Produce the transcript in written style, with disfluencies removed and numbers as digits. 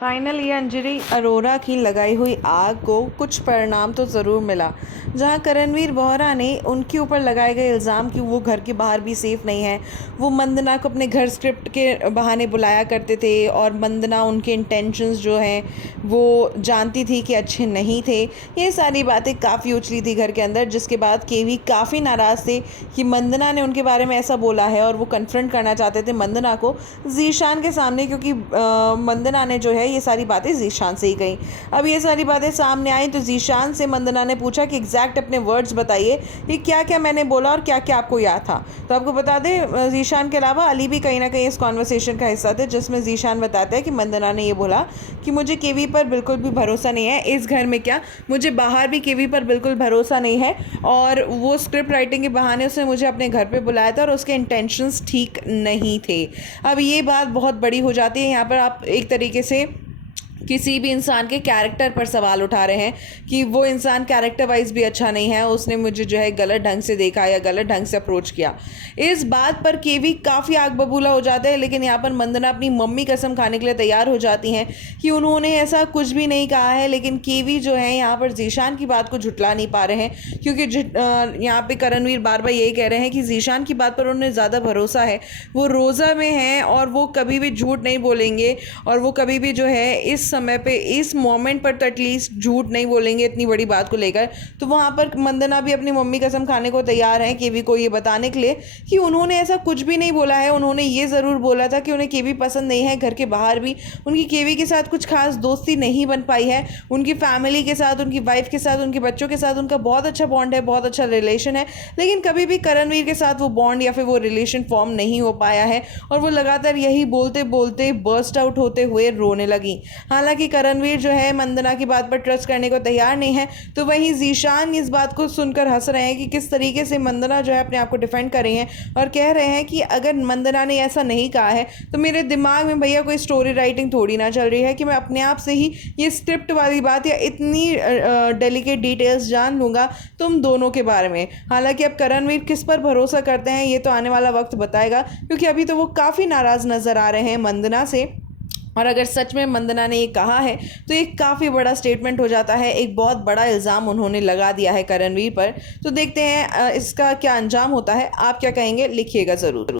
Finally Anjali Arora की लगाई हुई आग को कुछ परिणाम तो ज़रूर मिला। जहां करणवीर बोहरा ने उनके ऊपर लगाए गए इल्ज़ाम कि वो घर के बाहर भी सेफ़ नहीं है, वो मंदना को अपने घर स्क्रिप्ट के बहाने बुलाया करते थे और मंदना उनके इंटेंशंस जो हैं वो जानती थी कि अच्छे नहीं थे। ये सारी बातें काफ़ी उछली थी घर के अंदर, जिसके बाद केवी काफ़ी नाराज़ थे कि मंदना ने उनके बारे में ऐसा बोला है और वो कन्फ्रंट करना चाहते थे मंदना को ज़ीशान के सामने, क्योंकि मंदना ने जो है ये सारी बातें ज़ीशान से ही कही। अब ये सारी बातें सामने आई तो ज़ीशान से मंदना ने पूछा कि एग्जैक्ट अपने वर्ड्स बताइए कि क्या क्या मैंने बोला और क्या क्या आपको याद था। तो आपको बता दें, ज़ीशान के अलावा अली भी कहीं ना कहीं इस कॉन्वर्सेशन का हिस्सा थे, जिसमें ज़ीशान बताता है कि मंदना ने ये बोला कि मुझे केवी पर बिल्कुल भी भरोसा नहीं है, इस घर में क्या मुझे बाहर भी केवी पर बिल्कुल भरोसा नहीं है, और वो स्क्रिप्ट राइटिंग के बहाने उसने मुझे अपने घर पे बुलाया था और उसके इंटेंशंस ठीक नहीं थे। अब ये बात बहुत बड़ी हो जाती है। यहाँ पर आप एक तरीके से किसी भी इंसान के कैरेक्टर पर सवाल उठा रहे हैं कि वो इंसान कैरेक्टर वाइज भी अच्छा नहीं है, उसने मुझे जो है गलत ढंग से देखा या गलत ढंग से अप्रोच किया। इस बात पर केवी काफ़ी आग बबूला हो जाता है, लेकिन यहाँ पर मंदना अपनी मम्मी कसम खाने के लिए तैयार हो जाती हैं कि उन्होंने ऐसा कुछ भी नहीं कहा है। लेकिन केवी जो है यहाँ पर ज़ीशान की बात को झुटला नहीं पा रहे हैं, क्योंकि यहाँ पे करणवीर बार बार यही कह रहे हैं कि ज़ीशान की बात पर उन्हें ज़्यादा भरोसा है, वो रोज़ा में हैं और वो कभी भी झूठ नहीं बोलेंगे, और वो कभी भी जो है इस समय पे इस मोमेंट पर तो एटलीस्ट झूठ नहीं बोलेंगे इतनी बड़ी बात को लेकर। तो वहाँ पर मंदना भी अपनी मम्मी कसम खाने को तैयार है केवी को ये बताने के लिए कि उन्होंने ऐसा कुछ भी नहीं बोला है। उन्होंने ये ज़रूर बोला था कि उन्हें केवी पसंद नहीं है, घर के बाहर भी उनकी केवी के साथ कुछ खास दोस्ती नहीं बन पाई है, उनकी फैमिली के साथ, उनकी वाइफ के साथ, उनके बच्चों के साथ उनका बहुत अच्छा बॉन्ड है, बहुत अच्छा रिलेशन है, लेकिन कभी भी करणवीर के साथ वो बॉन्ड या फिर वो रिलेशन फॉर्म नहीं हो पाया है। और वो लगातार यही बोलते बोलते बर्स्ट आउट होते हुए रोने लगी। हालांकि करणवीर जो है मंदना की बात पर ट्रस्ट करने को तैयार नहीं है, तो वहीं ज़ीशान इस बात को सुनकर हंस रहे हैं कि किस तरीके से मंदना जो है अपने आप को डिफेंड कर रही हैं, और कह रहे हैं कि अगर मंदना ने ऐसा नहीं कहा है तो मेरे दिमाग में भैया कोई स्टोरी राइटिंग थोड़ी ना चल रही है कि मैं अपने आप से ही ये स्क्रिप्ट वाली बात या इतनी डेलिकेट डिटेल्स जान लूँगा तुम दोनों के बारे में। हालांकि अब करणवीर किस पर भरोसा करते हैं ये तो आने वाला वक्त बताएगा, क्योंकि अभी तो वो काफ़ी नाराज़ नज़र आ रहे हैं मंदना से। और अगर सच में मंदना ने ये कहा है तो एक काफ़ी बड़ा स्टेटमेंट हो जाता है, एक बहुत बड़ा इल्ज़ाम उन्होंने लगा दिया है करणवीर पर। तो देखते हैं इसका क्या अंजाम होता है। आप क्या कहेंगे, लिखिएगा ज़रूर।